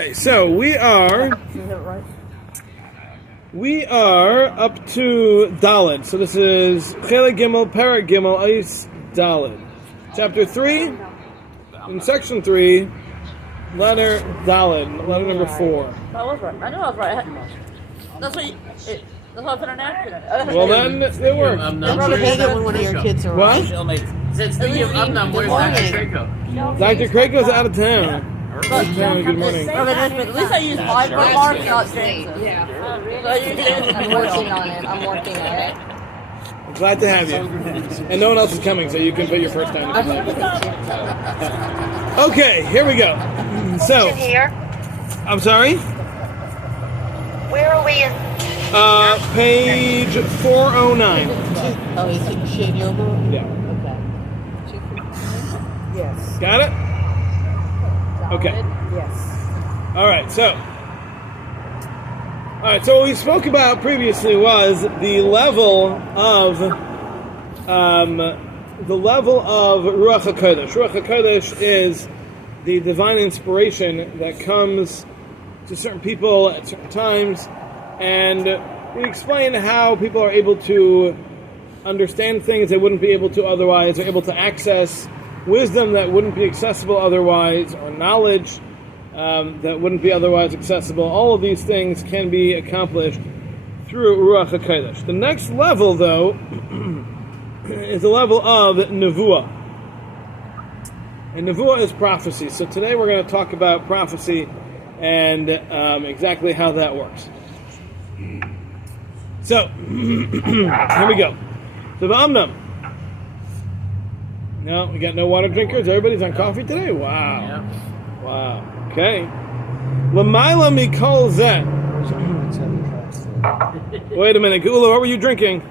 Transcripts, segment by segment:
Okay, so we are up to Daled. So this is Chele Gimel, Perek Gimel, Eis Daled. Chapter 3, in section 3, letter Daled, letter number 4. I was right. I knew I was right. That's what I put an accident. Well then, it worked. Don't you hate it when one of your kids are What? Since speaking of Umnam, where's Dr. Krakow? Dr. Krako's out of town. Good morning. At least I use my bookmark, not James's. I'm working on it. I'm glad to have you. And no one else is coming, so you can put your first time. Okay, here we go. So, here. I'm sorry? Where are we in? Page 409. Oh, is it Shade Yoga? Yeah. Okay. Yes. Got it? Okay. Yes. All right, so what we spoke about previously was the level of Ruach HaKodesh. Ruach HaKodesh is the divine inspiration that comes to certain people at certain times, and we explain how people are able to understand things they wouldn't be able to otherwise, or able to access wisdom that wouldn't be accessible otherwise, or knowledge that wouldn't be otherwise accessible. All of these things can be accomplished through Ruach HaKodesh. The next level, though, is the level of Nevuah. And Nevuah is prophecy. So today we're going to talk about prophecy and exactly how that works. So, here we go. So, V'amnam. No, we got no water drinkers. Everybody's on coffee today? Wow. Yeah. Wow. Okay. L'mayla mikol zeh. Wait a minute. Gula, what were you drinking?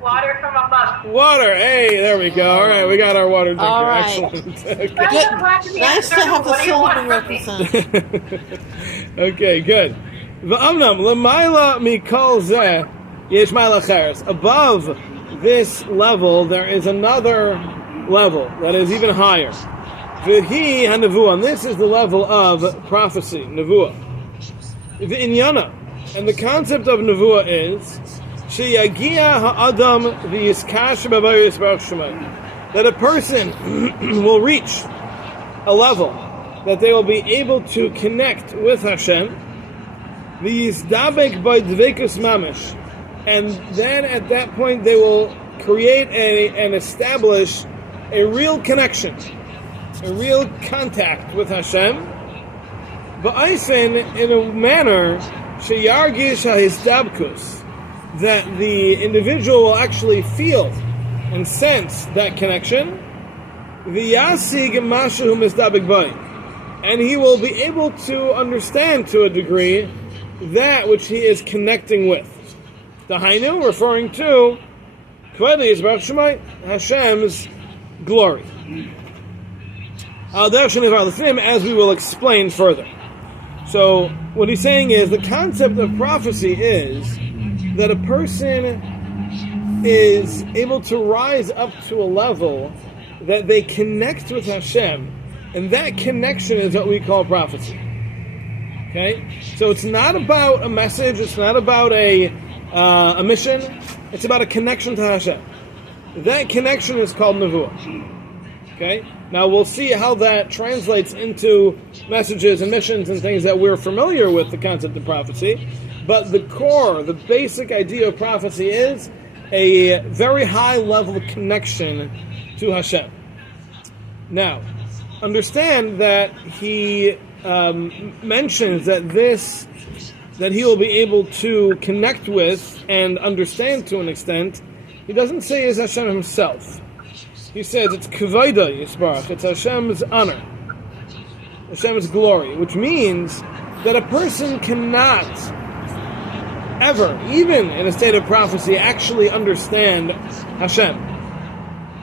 Water from above. Water. Hey, there we go. All right, we got our water drinker. All right. Excellent. Okay. Nice to have the Sullivan represent. Okay, good. V'amnam l'mayla mikol zeh yesh mayla cheres. Above this level, there is another level that is even higher. V'hi ha-nevuah. And this is the level of prophecy, nevuah. V'inyana. And the concept of nevuah is sheyagia ha'adam v'yiskash b'bayis baruch shemai. That a person will reach a level that they will be able to connect with Hashem. V'yizdabek by dveikus mamish. And then at that point they will create and establish a real connection, a real contact with Hashem. Ba'ayfen, in a manner, sheyargish ha'izdabkus, that the individual will actually feel and sense that connection. V'yasig mashu mizdabek bay, and he will be able to understand to a degree that which he is connecting with. Dahainu, referring to Hashem's glory. As we will explain further. So, what he's saying is, the concept of prophecy is that a person is able to rise up to a level that they connect with Hashem, and that connection is what we call prophecy. Okay? So it's not about a message, it's not about a mission, it's about a connection to Hashem. That connection is called Nevuah. Okay? Now we'll see how that translates into messages and missions and things that we're familiar with the concept of prophecy. But the core, the basic idea of prophecy is a very high level of connection to Hashem. Now, understand that he mentions that he will be able to connect with and understand to an extent. He doesn't say it's Hashem himself. He says it's Kavayda Yisbarach, it's Hashem's honor, Hashem's glory, which means that a person cannot ever, even in a state of prophecy, actually understand Hashem.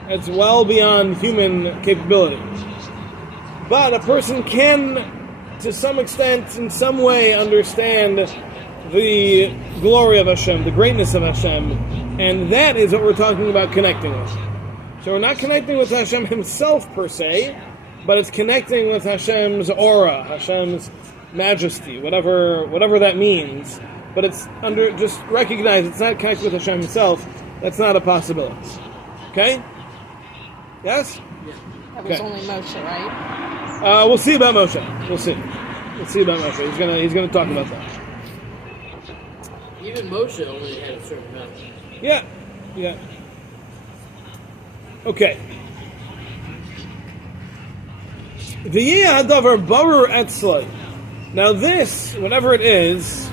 It's well beyond human capability. But a person can, to some extent, in some way, understand the glory of Hashem, the greatness of Hashem, and that is what we're talking about connecting with. So we're not connecting with Hashem himself per se, but it's connecting with Hashem's aura, Hashem's majesty, whatever that means. But it's just recognize it's not connected with Hashem himself. That's not a possibility. Okay? Yes? That was only Moshe, right? We'll see about Moshe. We'll see about Moshe. He's gonna talk about that. Even Moshe only had a certain amount. Yeah. Okay. V'yeh hadavar barur etzloi. Now this, whatever it is.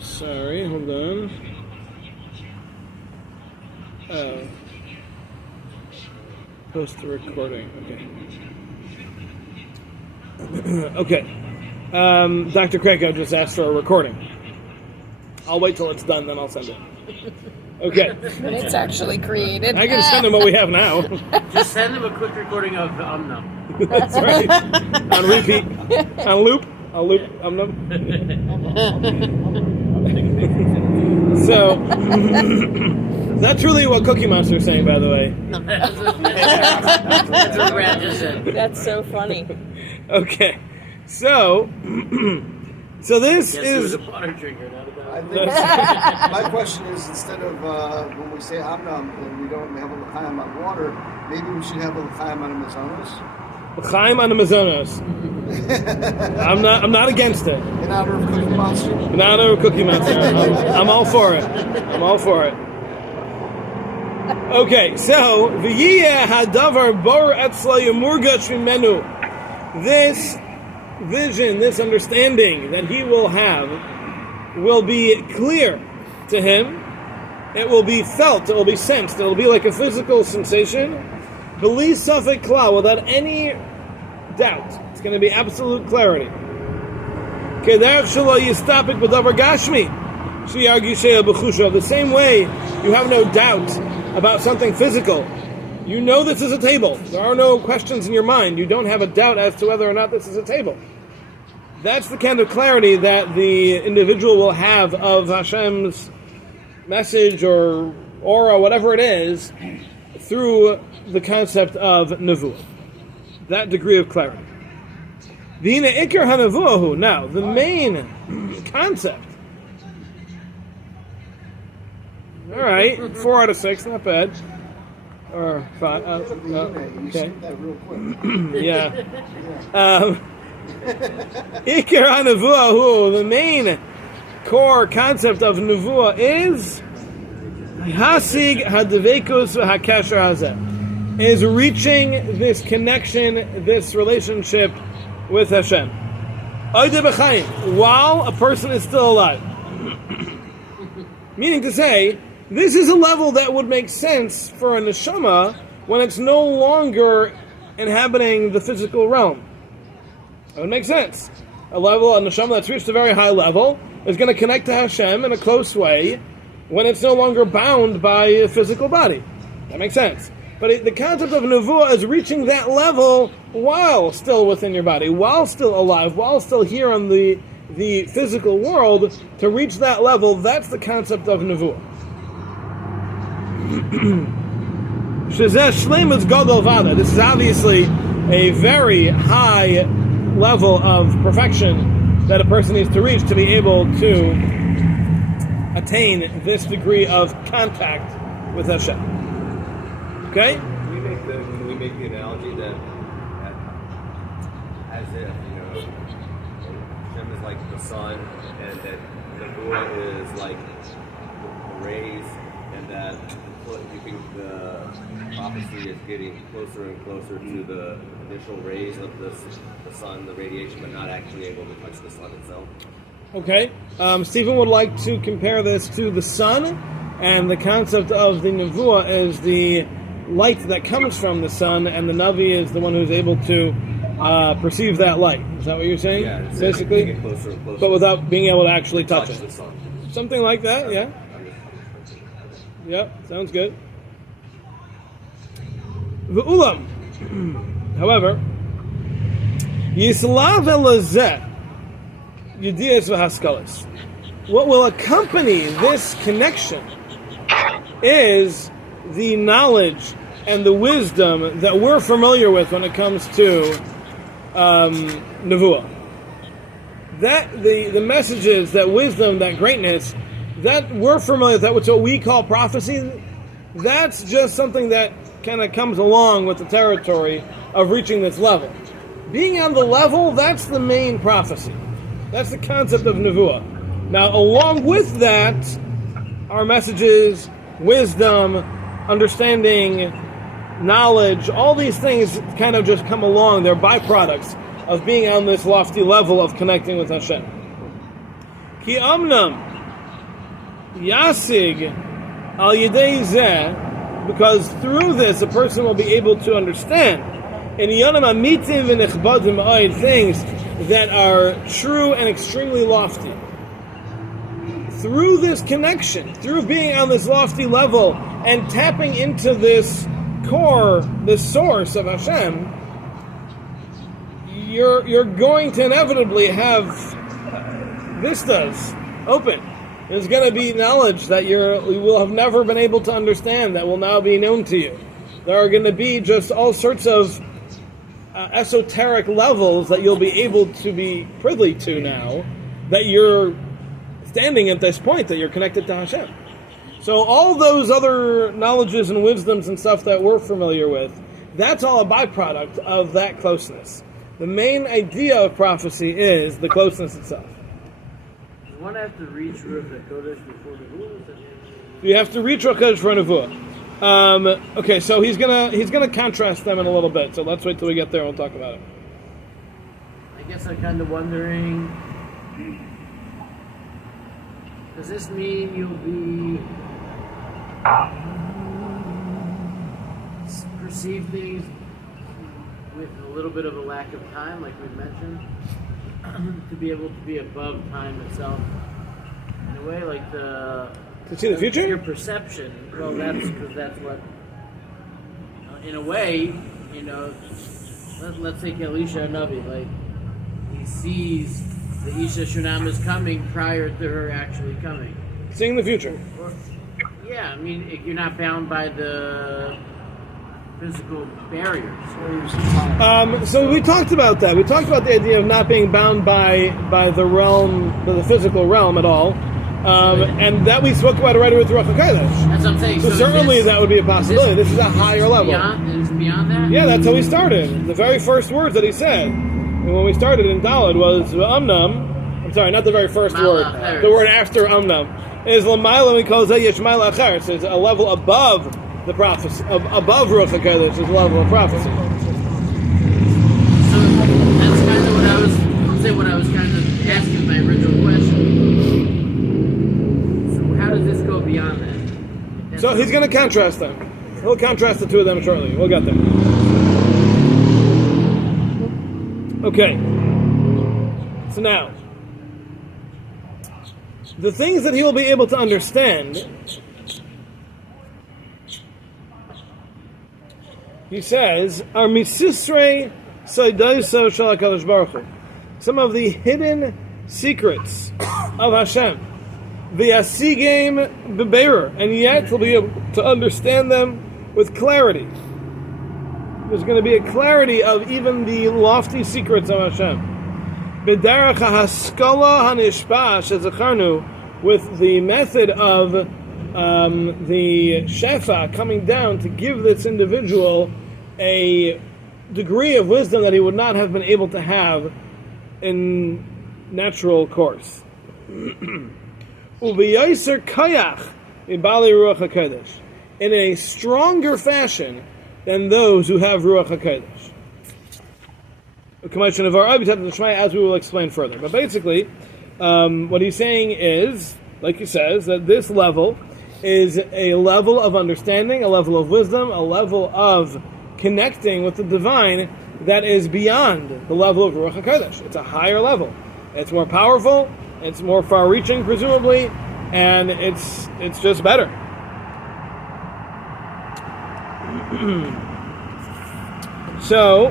Sorry, hold on. Post the recording. Okay. Okay. Dr. Craig, just asked for a recording. I'll wait till it's done, then I'll send it. Okay. When it's actually created. I can send him what we have now. Just send him a quick recording of Umnum. That's right. On repeat. On loop. I'll loop So, that's really what Cookie Monster is saying, by the way. That's what Brad just said. That's so funny. Okay. So this Yes, he was is... a water drinker, not a dog. I think my question is, instead of when we say Amnam and we don't have a l'chaim on water, maybe we should have a l'chaim on a mazonos. L'chaim on the Mazonos. I'm not against it. In honor of Cookie Monster. In honor of Cookie Monster. I'm all for it. Okay, so v'yiyeh hadavar bor etzla yemurgash mimenu. This vision, this understanding that he will have, will be clear to him. It will be felt. It will be sensed. It will be like a physical sensation. B'li safek klal, without any doubt. It's going to be absolute clarity. Kederech shelo yistapik b'davar gashmi. The same way you have no doubt about something physical. You know this is a table. There are no questions in your mind. You don't have a doubt as to whether or not this is a table. That's the kind of clarity that the individual will have of Hashem's message or aura, whatever it is, through the concept of nevuah. That degree of clarity. V'hine ikar hanevuahu. Now, the main concept. All right, 4 out of 6, not bad. Or 5. Okay. That real quick. Yeah. Ikar hanevuahu. The main core concept of nevuah is hasig hadvekus hakasher hazeh. Is reaching this connection, this relationship with Hashem. While a person is still alive. Meaning to say, this is a level that would make sense for a neshama when it's no longer inhabiting the physical realm. That would make sense. A neshama that's reached a very high level is going to connect to Hashem in a close way when it's no longer bound by a physical body. That makes sense. But the concept of nevuah is reaching that level while still within your body, while still alive, while still here on the physical world. To reach that level, that's the concept of nevuah. This is obviously a very high level of perfection that a person needs to reach to be able to attain this degree of contact with Hashem. Okay? Can we make the analogy that as if, Hashem is like the sun, and that Nebuah is like the rays, and that you think the prophecy is getting closer and closer to the initial rays of the sun, the radiation, but not actually able to touch the sun itself? Okay. Stephen would like to compare this to the sun, and the concept of the Nevuah is the light that comes from the sun, and the Navi is the one who's able to perceive that light. Is that what you're saying? Yeah, it's basically. Get closer and closer, but without being able to actually touch it. the sun. Something like that, yeah. Yeah, sounds good. V'ulam. However, Yislav elazeh Yedias v'haskalas. What will accompany this connection is the knowledge and the wisdom that we're familiar with when it comes to Nevuah. That the messages, that wisdom, that greatness, that we're familiar with, that which what we call prophecy, that's just something that kind of comes along with the territory of reaching this level. Being on the level, that's the main prophecy. That's the concept of Nevuah. Now, along with that, our messages, wisdom, understanding, knowledge, all these things kind of just come along. They're byproducts of being on this lofty level of connecting with Hashem. Ki amnam yasig al yedei zeh, because through this a person will be able to understand in yanam amitim v'nechbadim ma'od, things that are true and extremely lofty. Through this connection, through being on this lofty level and tapping into this core, this source of Hashem, you're going to inevitably have vistas open. There's going to be knowledge that you will have never been able to understand that will now be known to you. There are going to be just all sorts of esoteric levels that you'll be able to be privy to now that you're standing at this point, that you're connected to Hashem. So all those other knowledges and wisdoms and stuff that we're familiar with, that's all a byproduct of that closeness. The main idea of prophecy is the closeness itself. Does one have to reach Ruach HaKodesh before Nevuah? You have to reach Ruach HaKodesh for Nevuah. Okay, so he's gonna contrast them in a little bit. So let's wait till we get there and we'll talk about it. I guess I'm kind of wondering, does this mean you'll be perceive things with a little bit of a lack of time, like we mentioned, to be able to be above time itself? In a way, like to see the future? Your perception. Well, that's because that's what, in a way, let's take Elisha Navi, like, he sees the Isha Shunam is coming prior to her actually coming. Seeing the future. Yeah, I mean, you're not bound by the physical barriers. So we talked about that. We talked about the idea of not being bound by the realm, the physical realm at all. And that we spoke about already with Derech Hashem. That's what I'm saying. So certainly that would be a possibility. This is a higher level. Is beyond that? Yeah, that's how we started. The very first words that he said when we started in Daled was Amnam. I'm sorry, not the very first word. The word after Amnam is Lamayla. We call it Yeshmaila Acher. So it's a level above the prophecy, above Ruach HaKodesh is a level of prophecy. So that's kind of what I was saying. What I was kind of asking in my original question. So how does this go beyond that? So he's going to contrast them. He'll contrast the two of them shortly. We'll get there. Okay. So now, the things that he'll be able to understand, he says, are misisrei saidaiso shel HaKadosh Baruch Hu. Some of the hidden secrets of Hashem. V'yasigim beberer, and yet he'll be able to understand them with clarity. There's going to be a clarity of even the lofty secrets of Hashem. B'derech haskala hanishpa shezacharnu, with the method of the shefa coming down to give this individual a degree of wisdom that he would not have been able to have in natural course. U'b'yaser kayach ibali Ruach HaKodesh, in a stronger fashion than those who have Ruach HaKodesh. As we will explain further. But basically, what he's saying is, like he says, that this level is a level of understanding, a level of wisdom, a level of connecting with the divine that is beyond the level of Ruach HaKodesh. It's a higher level. It's more powerful, it's more far-reaching, presumably, and it's just better. So,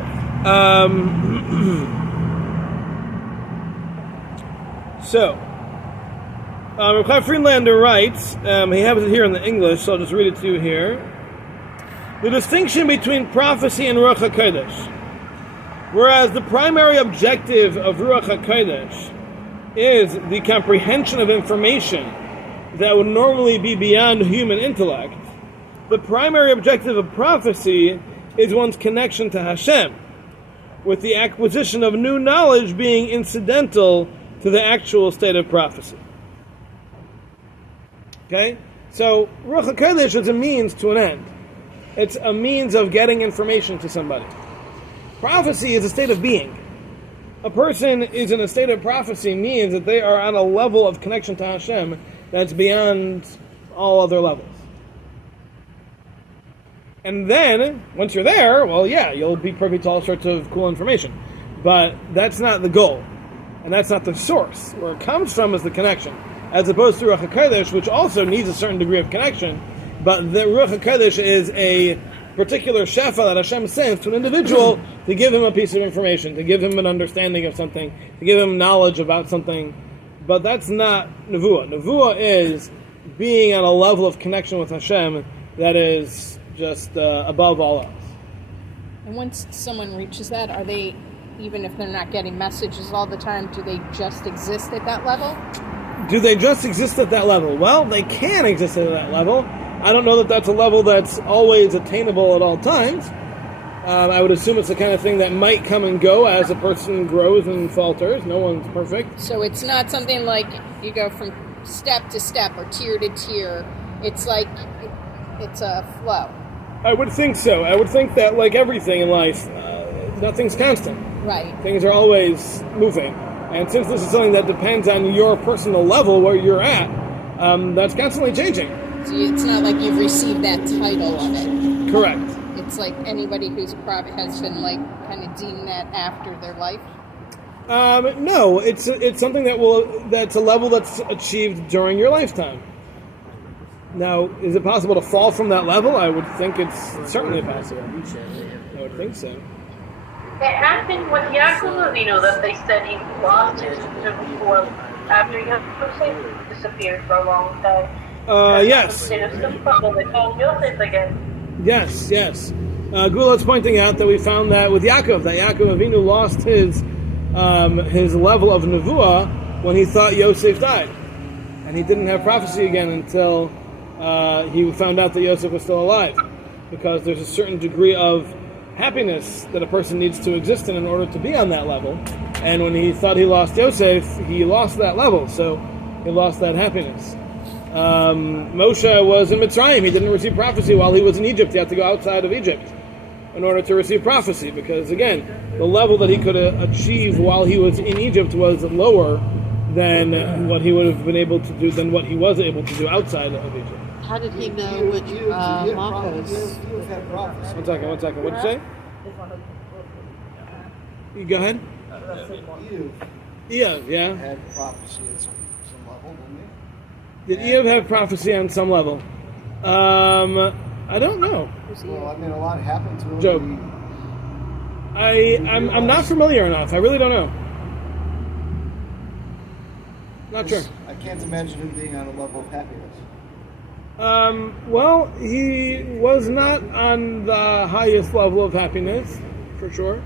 Rabbi Friedlander writes, he has it here in the English, so I'll just read it to you here. the distinction between prophecy and Ruach HaKodesh. Whereas the primary objective of Ruach HaKodesh is the comprehension of information that would normally be beyond human intellect, the primary objective of prophecy is one's connection to Hashem, with the acquisition of new knowledge being incidental to the actual state of prophecy. Okay? So, Ruach HaKodesh is a means to an end. It's a means of getting information to somebody. Prophecy is a state of being. A person is in a state of prophecy means that they are on a level of connection to Hashem that's beyond all other levels. And then, once you're there, well, yeah, you'll be privy to all sorts of cool information. But that's not the goal. And that's not the source. Where it comes from is the connection. As opposed to Ruach HaKodesh, which also needs a certain degree of connection. But the Ruach HaKodesh is a particular shefa that Hashem sends to an individual to give him a piece of information, to give him an understanding of something, to give him knowledge about something. But that's not Nevuah. Nevuah is being on a level of connection with Hashem that is just above all else. And once someone reaches that, are they, even if they're not getting messages all the time, do they just exist at that level? Do they just exist at that level? Well, they can exist at that level. I don't know that that's a level that's always attainable at all times. I would assume it's the kind of thing that might come and go as a person grows and falters. No one's perfect. So it's not something like you go from step to step or tier to tier. It's like it's a flow. I would think so. I would think that, like everything in life, nothing's constant. Right. Things are always moving. And since this is something that depends on your personal level where you're at, that's constantly changing. So it's not like you've received that title of it. Correct. It's like anybody who's has been like kind of deemed that after their life. No, it's something that's a level that's achieved during your lifetime. Now, is it possible to fall from that level? I would think it's certainly possible. I would think so. It happened with Yaakov Avinu that they said he lost his before after Yosef disappeared for a long time. Yes. There's some trouble. They found Yosef again. Yes. Gula's pointing out that we found that with Yaakov, that Yaakov Avinu lost his level of nevuah when he thought Yosef died, and he didn't have prophecy again until he found out that Yosef was still alive, because there's a certain degree of happiness that a person needs to exist in order to be on that level. And when he thought he lost Yosef, he lost that level, so he lost that happiness. Moshe was in Mitzrayim. He didn't receive prophecy while he was in Egypt. He had to go outside of Egypt in order to receive prophecy, because again, the level that he could achieve while he was in Egypt was lower than what he would have been able to do, than what he was able to do outside of Egypt. How did he know which Marcos? One second. What'd you say? You go ahead. Eov, yeah. Had prophecy at some level, didn't Did Eov have prophecy on some level? I don't know. Well, I mean, a lot happened to him. Job. I'm not familiar enough. I really don't know. Not sure. I can't imagine him being on a level of happiness. Well, he was not on the highest level of happiness, for sure.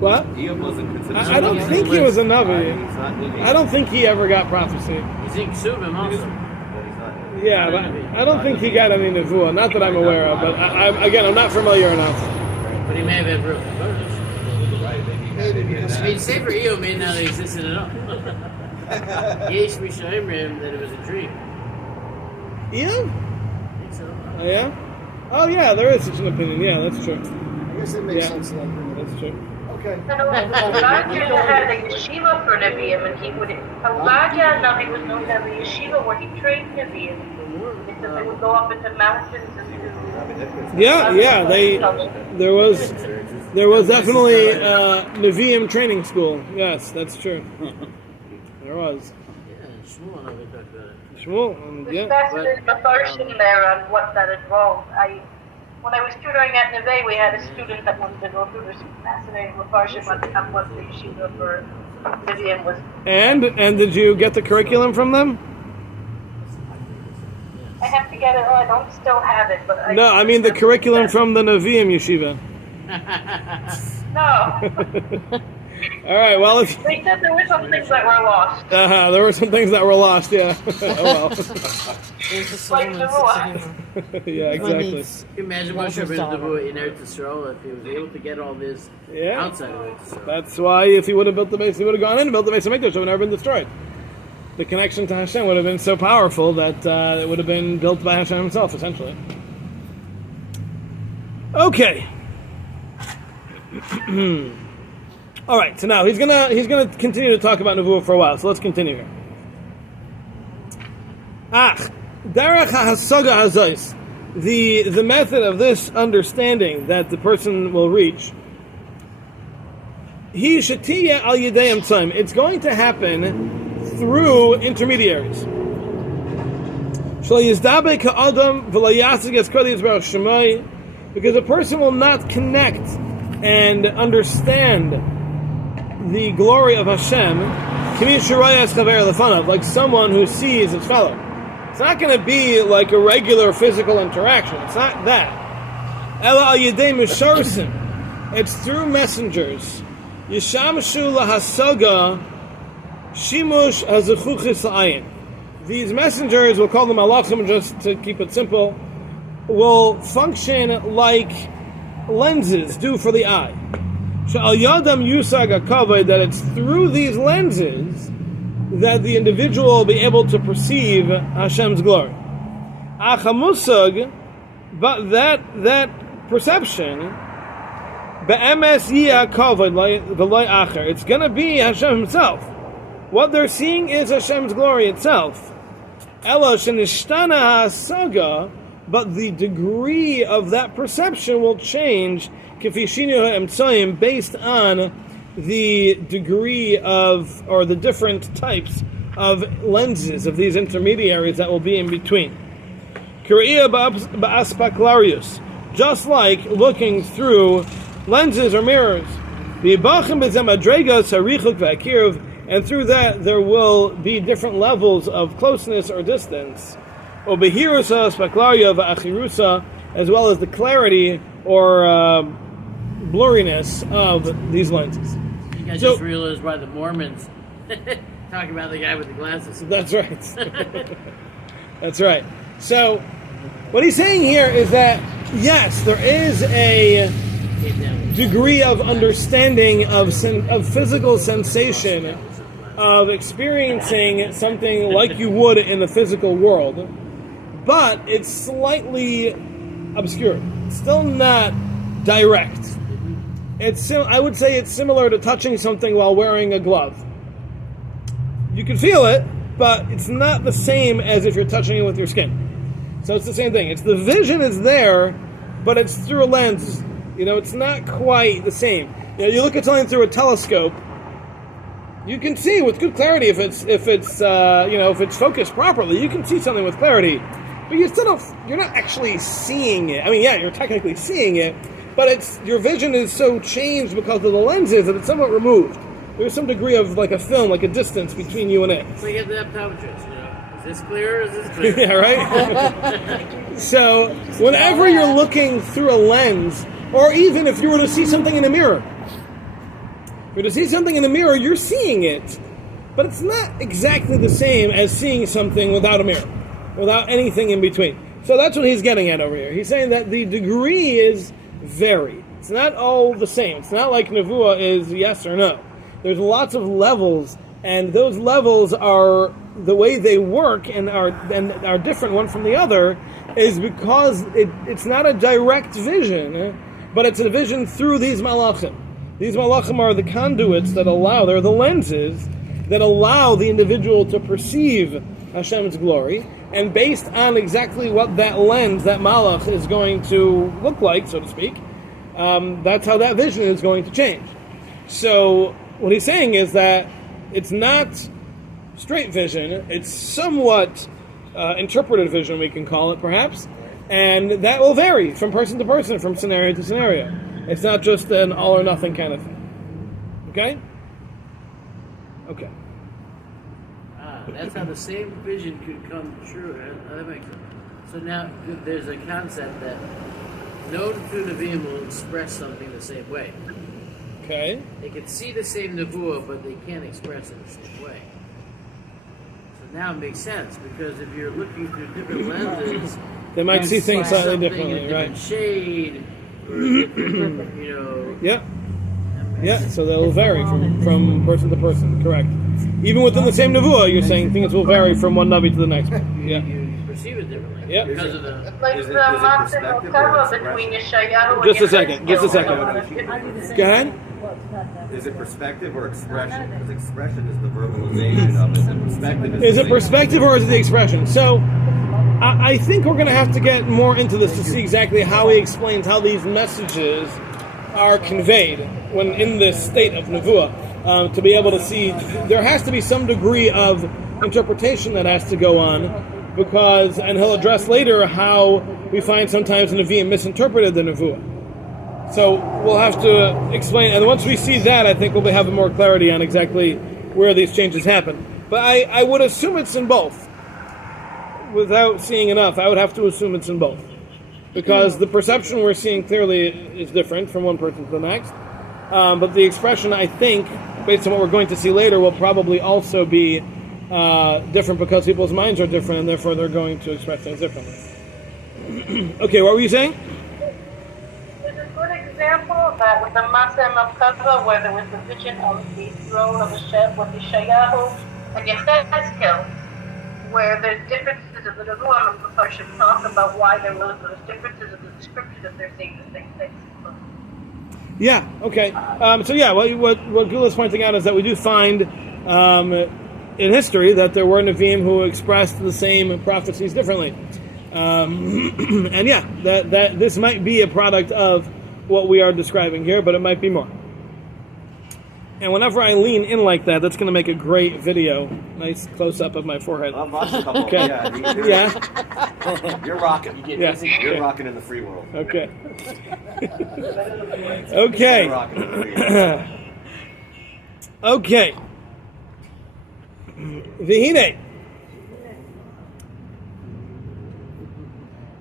What? Eov wasn't considered. I don't think he was a Navi. I don't think he ever got prophecy. He's in Ksubim also. Yeah, but I don't think he got any nevuah. Not that I'm aware of, but I'm not familiar enough. But he may have had real Maybe because I mean, Sefer Eov may not have existed at all. Yesh Mishaimrim that it was a dream. Eov? I think so. Oh yeah? Oh yeah, there is such an opinion. Yeah, that's true. I guess it makes sense. That's true. Okay. Elijah had a yeshiva for Nevi'im, and Elijah Navi was known to have a yeshiva where he trained Nevi'im. They would go up into mountains and do. Yeah. There was definitely Nevi'im training school. Yes, that's true. There was. Yeah, Shmuel and I talked about it. Shmuel, There's fascinating authority there on what that involved. When I was tutoring at Neve, we had a student that wanted to go through this fascinating authorship on what the yeshiva for Nevi'im was. And did you get the curriculum from them? I have to get get it. Oh, I don't still have it, but No, I mean the curriculum from the Nevi'im yeshiva. No. All right. Well, if They said there were some things that were lost. there were some things that were lost. Yeah. Oh There's a Like Solomon Nevuah. sense of humor. well. Yeah. Exactly. Can you imagine Moshe Rabbeinu in Eretz Yisrael if he was able to get all this Yeah. outside of Eretz Yisrael? That's why if he would have built the base, he would have gone in and built the base of Mikdash. It would have never been destroyed. The connection to Hashem would have been so powerful that it would have been built by Hashem himself, essentially. Okay. All right. So now he's gonna continue to talk about Nevuah for a while. So let's continue here. Derech Hasaga Hazais. The method of this understanding that the person will reach. He shetiya al yedei time. It's going to happen through intermediaries. Because a person will not connect and understand the glory of Hashem like someone who sees his fellow. It's not going to be like a regular physical interaction. It's not that. It's through messengers. Yishamshu lahasaga shimush hazuchuchis la'ayin. These messengers, we'll call them malachim just to keep it simple, will function like lenses do for the eye. She'al yadam yusag hakavod, that it's through these lenses that the individual will be able to perceive Hashem's glory. Achamusag, but that perception, be'emes yiyah kavod v'loy acher. It's going to be Hashem himself. What they're seeing is Hashem's glory itself. Ela shenishtana hasaga, but the degree of that perception will change based on the degree of, or the different types of lenses of these intermediaries that will be in between. Just like looking through lenses or mirrors. And through that there will be different levels of closeness or distance. As well as the clarity or blurriness of these lenses. You guys just realized why the Mormons talk about the guy with the glasses. That's right. That's right. So, what he's saying here is that, yes, there is a degree of understanding of physical sensation, of experiencing something like you would in the physical world, but it's slightly obscure. It's still not direct. I would say it's similar to touching something while wearing a glove. You can feel it, but it's not the same as if you're touching it with your skin. So it's the same thing. It's the vision is there, but it's through a lens. It's not quite the same. You look at something through a telescope, you can see with good clarity if it's focused properly. You can see something with clarity, but you're not actually seeing it. I mean, yeah, you're technically seeing it, but your vision is so changed because of the lenses that it's somewhat removed. There's some degree of like a film, like a distance between you and it. So you get the optometrist, Is this clear or is this clear? Yeah, right? So, whenever you're looking through a lens, or even if you were to see something in a mirror, you're seeing it, but it's not exactly the same as seeing something without a mirror, without anything in between. So that's what he's getting at over here. He's saying that the degree is varied. It's not all the same. It's not like Nevuah is yes or no. There's lots of levels, and those levels are the way they work and are different one from the other is because it's not a direct vision, but it's a vision through these malachim. These malachim are the conduits they're the lenses that allow the individual to perceive Hashem's glory, and based on exactly what that lens, that malach, is going to look like, so to speak, that's how that vision is going to change. So what he's saying is that it's not straight vision, it's somewhat interpreted vision, we can call it perhaps, and that will vary from person to person, from scenario to scenario. It's not just an all or nothing kind of thing. Okay? Okay. That's how the same vision could come true. That makes sense. So now there's a concept that no two Nevi'im will express something the same way. Okay. They can see the same Nevuah, but they can't express it the same way. So now it makes sense, because if you're looking through different lenses, They might you see things see slightly something differently, in a different right? shade, or a different, Yeah. Yeah, so they'll vary from person to person, correct. Even within the same nevuah, you're saying things will vary from one navi to the next one. Yeah. you perceive it differently. Yeah. Because of the... Like Is the it Masim perspective or Okava between Yeshayahu Just a and second, just a second. Yechezkel. Go ahead. Is it perspective or expression? Because expression is the verbalization of it, and perspective Is it perspective or is it the expression? So, I think we're going to have to get more into this to see exactly how he explains how these messages are conveyed when in this state of nevuah. To be able to see, there has to be some degree of interpretation that has to go on, because, and he'll address later how we find sometimes the Nevi'im misinterpreted the nevuah. So we'll have to explain, and once we see that, I think we'll be having more clarity on exactly where these changes happen. But I would assume it's in both. Without seeing enough, I would have to assume it's in both. Because the perception we're seeing clearly is different from one person to the next. But the expression, I think, based on what we're going to see later, will probably also be different because people's minds are different, and therefore they're going to express things differently. Okay, what were you saying? There's a good example that with the Masem of Kava, where there was the vision of the throne of Hashem with Yeshayahu and Yechezkel, where there's differences of the Nevuah and the Parshim talk about why there were those differences of the description if they're saying the same things. Yeah, okay. So yeah, what Gula's pointing out is that we do find in history that there were Nevi'im who expressed the same prophecies differently. And yeah, that this might be a product of what we are describing here, but it might be more. And whenever I lean in like that, that's going to make a great video. Nice close-up of my forehead. I've watched a couple. Okay. Yeah, you're rocking. Yeah. You're rocking in the free world. Okay. Okay. You're rocking in the free world. Okay. Vihine.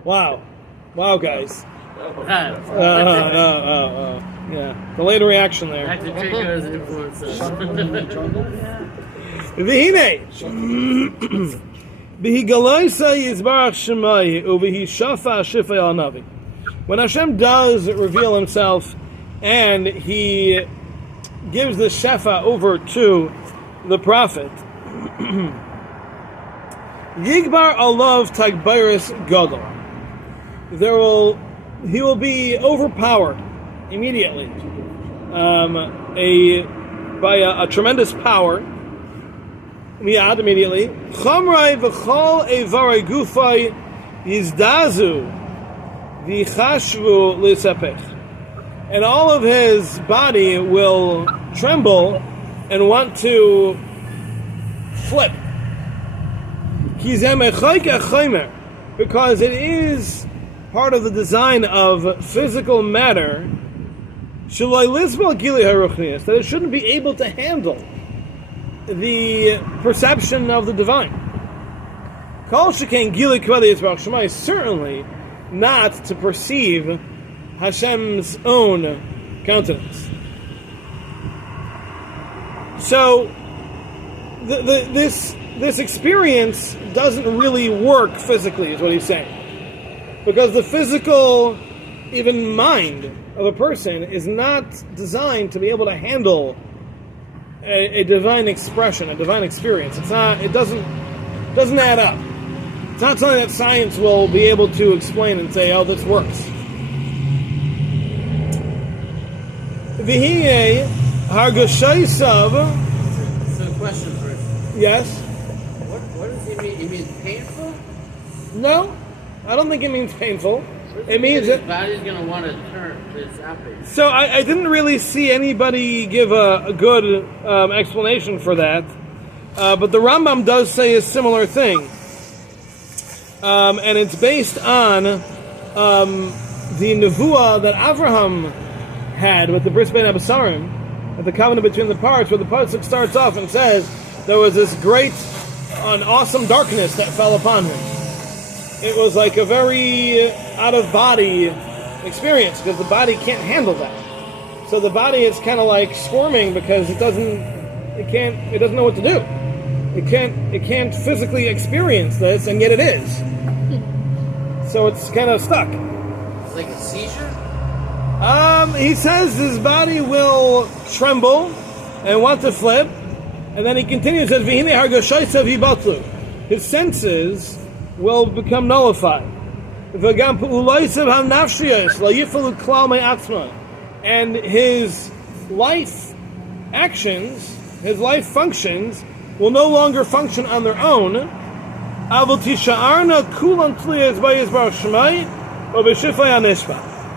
Wow, guys. Yeah. Delayed reaction there. Dr. Draco's influence. Vihine. V'higaloisa yizbarach shemai uv'hishafa shifei al navi. When Hashem does reveal Himself and He gives the shefa over to the prophet, Yigbar alav tagbiris gadol. He will be overpowered immediately by a tremendous power. Miyad, immediately. Chamrai v'chol evarai gufai yizdazu v'chashvu l'sapech. And all of his body will tremble and want to flip. Because it is part of the design of physical matter that it shouldn't be able to handle the perception of the divine. Certainly not to perceive Hashem's own countenance. So this experience doesn't really work physically, is what he's saying. Because the physical, even mind of a person is not designed to be able to handle a divine expression, a divine experience. It's not. It doesn't add up. It's not something that science will be able to explain and say, "Oh, this works." V'hiye hargashaysav. So, question first. Yes. What does he mean? He means painful? No, I don't think it means painful. It means his that body's going to want to turn to its opposite. So I didn't really see anybody give a good explanation for that, but the Rambam does say a similar thing, and it's based on the nevuah that Avraham had with the Bris Bein Abasarim, at the covenant between the parts, where the pasuk starts off and says there was this great, an awesome darkness that fell upon him. it was like a very out-of-body experience because the body can't handle that. So the body is kind of like squirming because it doesn't know what to do. It can't physically experience this, and yet it is. So it's kind of stuck. It's like a seizure? He says his body will tremble and want to flip, and then he continues, says, his senses will become nullified. And his life actions, his life functions, will no longer function on their own.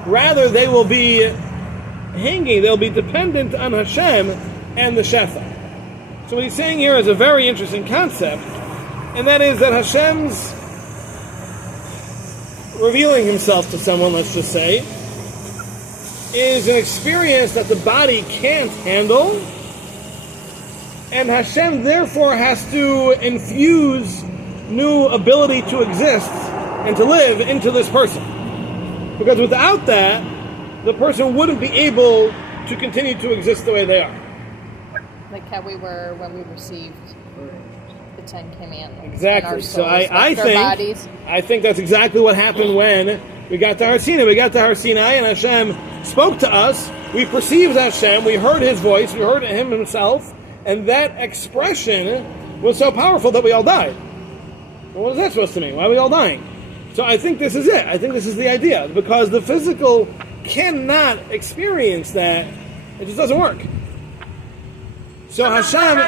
Rather, they will be hanging, they'll be dependent on Hashem and the Shefa. So what he's saying here is a very interesting concept, and that is that Hashem's revealing himself to someone, let's just say, is an experience that the body can't handle, and Hashem therefore has to infuse new ability to exist and to live into this person. Because without that, the person wouldn't be able to continue to exist the way they are. Like how we were when we received the 10 Commandments. Exactly. So I bodies. think that's exactly what happened when we got to Har Sinai. We got to Har Sinai and Hashem spoke to us. We perceived Hashem. We heard His voice. We heard Him Himself. And that expression was so powerful that we all died. Well, what is that supposed to mean? Why are we all dying? So I think this is it. I think this is the idea. Because the physical cannot experience that. It just doesn't work. So Hashem...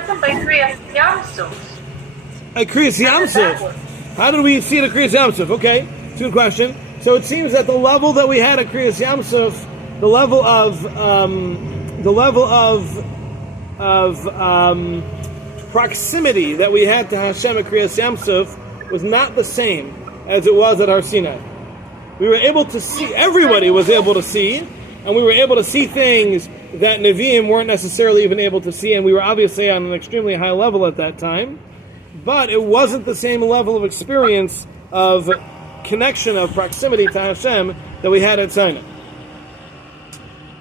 A Kriyas Yamsuf. How did we see it at Kriyas Yamsuf? Okay, it's a good question. So it seems that the level that we had at Kriyas Yamsuf, the level of proximity that we had to Hashem at Kriyas Yamsuf was not the same as it was at Har Sinai. We were able to see, everybody was able to see, and we were able to see things that Nevi'im weren't necessarily even able to see, and we were obviously on an extremely high level at that time, but it wasn't the same level of experience of connection, of proximity to Hashem that we had at Sinai.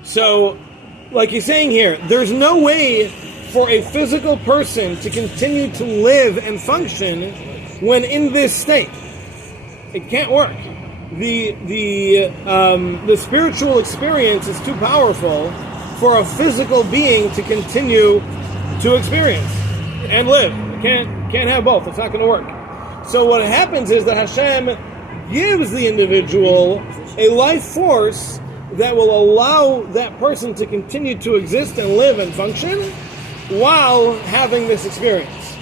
So, like he's saying here, there's no way for a physical person to continue to live and function when in this state. It can't work. The spiritual experience is too powerful for a physical being to continue to experience and live. It can't have both. It's not going to work. So what happens is that Hashem gives the individual a life force that will allow that person to continue to exist and live and function while having this experience.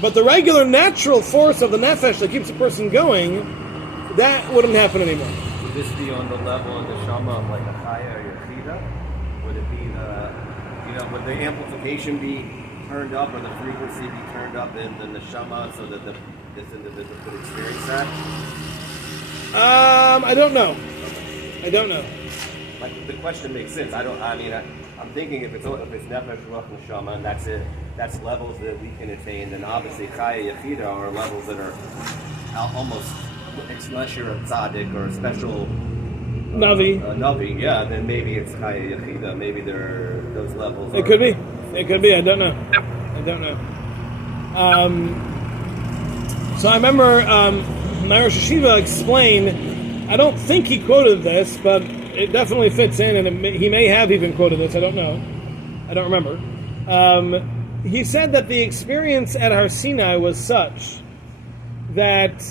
But the regular natural force of the nefesh that keeps a person going, that wouldn't happen anymore. Would this be on the level of the shama of like a chaya or yachida? Would it be would the amplification be turned up or the frequency be turned up in the neshama so that this individual could experience that? I don't know. Like the question makes sense. I'm thinking if it's nefesh, ruach, neshama, and that's it. That's levels that we can attain. Then obviously chaya yachida are levels that are almost, unless you're a tzaddik or a special Navi. Navi, yeah. Then maybe it's chaya yachida. Maybe those levels. It could be. I don't know. So I remember my Rosh Hashiva explained. I don't think he quoted this, but it definitely fits in, and he may have even quoted this. I don't know. I don't remember. He said that the experience at Har Sinai was such that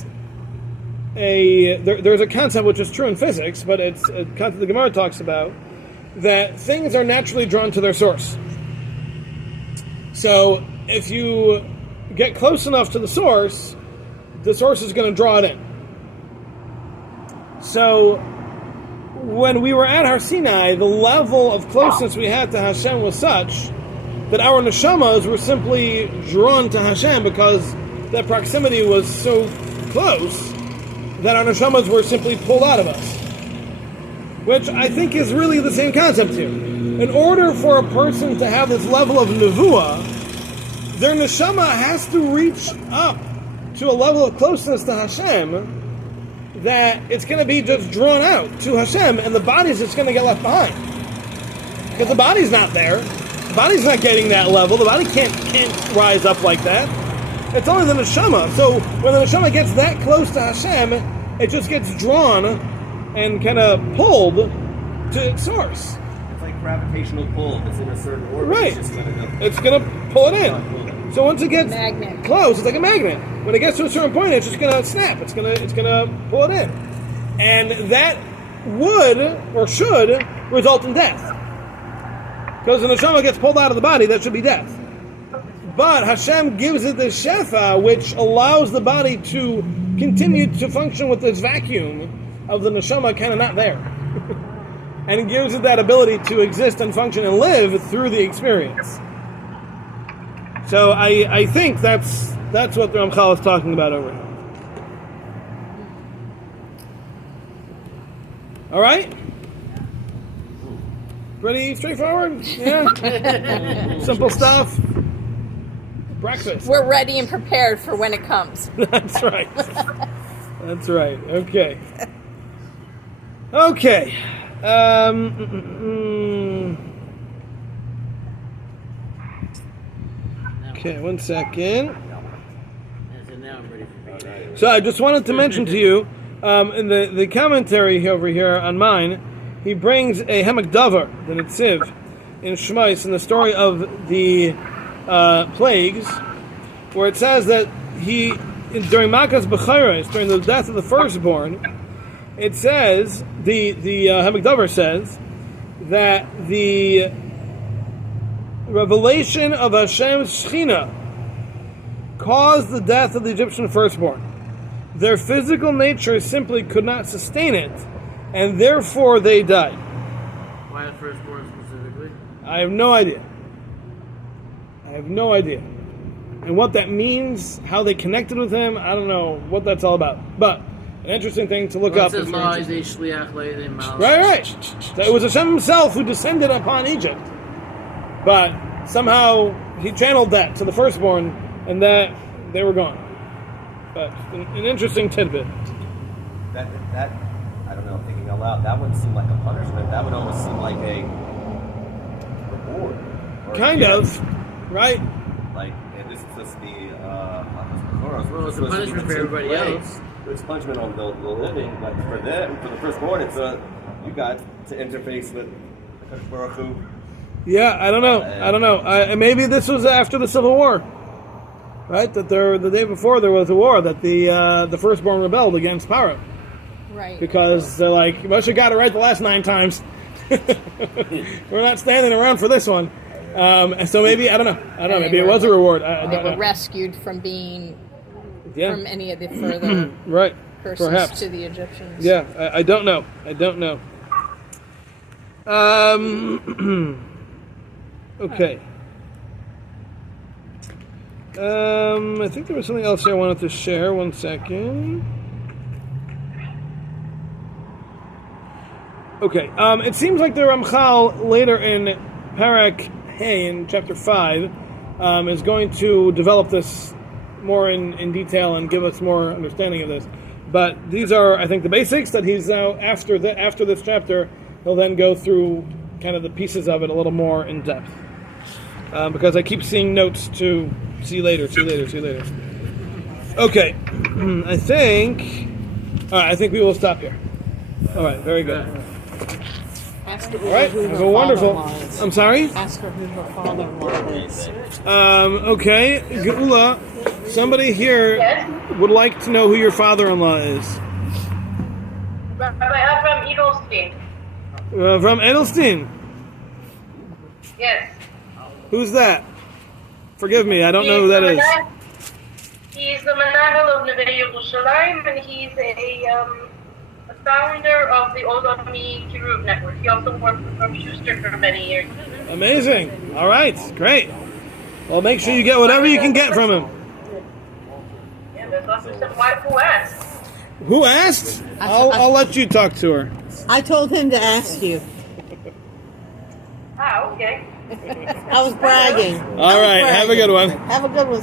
there's a concept which is true in physics, but it's a concept the Gemara talks about, that things are naturally drawn to their source. So if you get close enough to the source is going to draw it in. So when we were at Har Sinai, the level of closeness we had to Hashem was such that our neshamas were simply drawn to Hashem because that proximity was so close that our neshamas were simply pulled out of us. Which I think is really the same concept here. In order for a person to have this level of nevuah, their neshama has to reach up to a level of closeness to Hashem that it's going to be just drawn out to Hashem, and the body's just going to get left behind. Because the body's not there. The body's not getting that level. The body can't rise up like that. It's only the neshama. So when the neshama gets that close to Hashem, it just gets drawn and kind of pulled to its source. It's like gravitational pull. If it's in a certain orbit, Right. it's just going to go. It's going to pull it in. So once it gets Magnet. close, it's like a magnet. When it gets to a certain point, it's just going to snap. It's going to pull it in. And that would, or should, result in death. Because when the neshama gets pulled out of the body, that should be death. But Hashem gives it this shefa, which allows the body to continue to function with this vacuum of the neshama kind of not there. And it gives it that ability to exist and function and live through the experience. So I think that's what the Ramchal is talking about over here. All right? Pretty straightforward? Yeah? Simple stuff. Breakfast. We're ready and prepared for when it comes. That's right. That's right. Okay. Okay. Okay, 1 second. So now I'm ready for bed. So I just wanted to mention to you, in the commentary over here on mine, he brings a Hemek Davar, the Netziv, in Shmais, in the story of the plagues, where it says that during Makas B'chayres, during the death of the firstborn, it says, the Hemek Davar says, that the revelation of Hashem's Shechina caused the death of the Egyptian firstborn. Their physical nature simply could not sustain it, and therefore they died. Why the firstborn specifically? I have no idea. And what that means, how they connected with him, I don't know what that's all about. But an interesting thing to look up. It says, if you're interested. Right. So it was Hashem himself who descended upon Egypt. But somehow he channeled that to the firstborn, and that they were gone. But an interesting tidbit. That I don't know, thinking out loud, that wouldn't seem like a punishment. That would almost seem like a reward. Or Kind a of, gift. right? Like, and this is supposed to be Well, it's a punishment for everybody else. It's punishment on the living, but for them, for the firstborn, it's you got to interface with Baruch Hu. Yeah, I don't know. Maybe this was after the Civil War, right? That the day before there was a war that the firstborn rebelled against Paro. Right. Because they're like, Moshe got it right the last 9 times. We're not standing around for this one. And so maybe, I don't know, maybe it was a reward. They were rescued from being from any of the further right. persons Perhaps. to the Egyptians. Yeah, I don't know. Okay. I think there was something else I wanted to share. 1 second. Okay. It seems like the Ramchal later in Parak Hey in chapter 5 is going to develop this more in detail and give us more understanding of this. But these are, I think, the basics that he's now after this chapter. He'll then go through kind of the pieces of it a little more in depth. Because I keep seeing notes to see you later. Okay, I think we will stop here. All right, very good. Ask her All right, who her have a wonderful. father-in-law is. I'm sorry. Ask her who her father-in-law is. Okay, Geula, somebody here would like to know who your father-in-law is. Rabbi Avram Edelstein. From Edelstein. Yes. Who's that? Forgive me, I don't know who that is. He's the Menahel of Neve Yerushalayim, and he's a founder of the Old Army Kiruv Network. He also worked with Rav Schuster for many years. Amazing. All right, great. Well, make sure you get whatever you can get from him. Yeah, there's also some wife who asked. Who asked? I'll let you talk to her. I told him to ask you. Ah, okay. I was bragging. All right, have a good one. Have a good one.